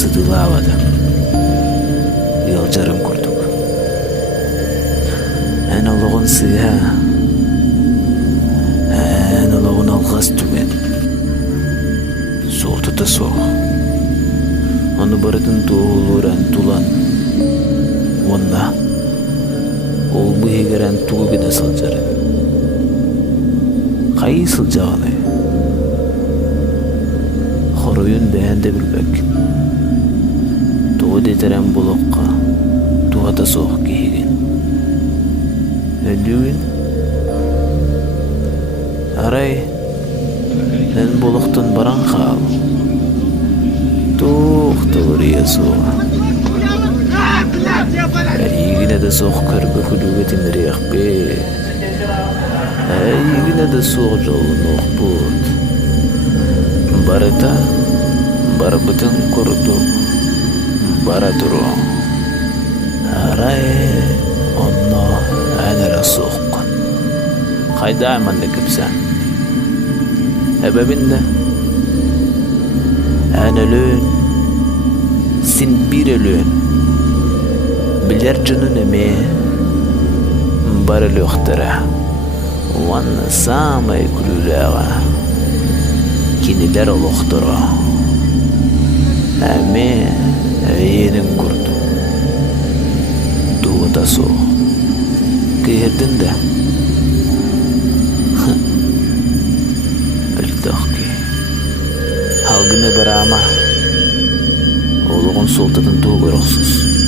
сытылавады. Ялжарым көрдік. Ән олығын сыйа, ән олығын алғас түген. Соқты да соқ. Оны барытын туғылыр ән тулан. Онна ол бұйегер ән туғы кеде сылжарын. Қайы сылжағаны? Хоройын бәйінді білбәк. Туғы детерен болыққа, туға да соқ кейген. Өлігін? Арай, ән болықтың баран қал. Туқты ұрия соға. Әйгіне де соқ көргі күлігі тінірек бе. Әйгіне де соқ жолын оқ бұд. Барыта, барбытын құрды. Бара тұру. Арай, онно әнірі соққын. Қайда айманды кіпсен? Әбәбінде? Ән өлін, сен бір өлін. Білер жынын әме, бар өлі оқтыра. Уанны самай күліліға. Кенелер ол оқтыра. Әме әйенің күрді. Туғыта соқ. Күйердің да. Өлдіқ ке. Халгыны бір ама. Олығын солтатын туғы көріқсіз.